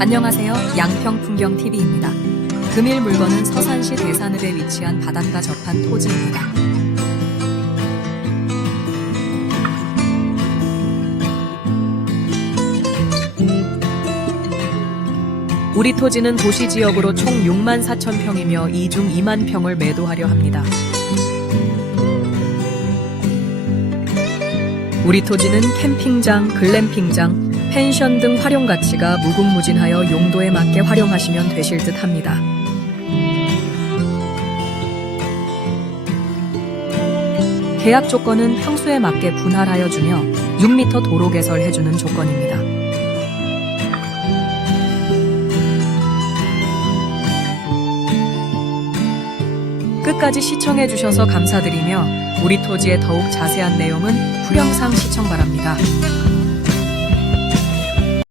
안녕하세요. 양평풍경TV입니다. 금일 물건은 서산시 대산읍에 위치한 바닷가 접한 토지입니다. 우리 토지는 도시 지역으로 총 6만 4천 평이며 이중 2만 평을 매도하려 합니다. 우리 토지는 캠핑장, 글램핑장, 펜션 등 활용 가치가 무궁무진하여 용도에 맞게 활용하시면 되실 듯 합니다. 계약 조건은 평수에 맞게 분할하여 주며 6m 도로 개설해 주는 조건입니다. 끝까지 시청해 주셔서 감사드리며 우리 토지의 더욱 자세한 내용은 풀영상 시청 바랍니다.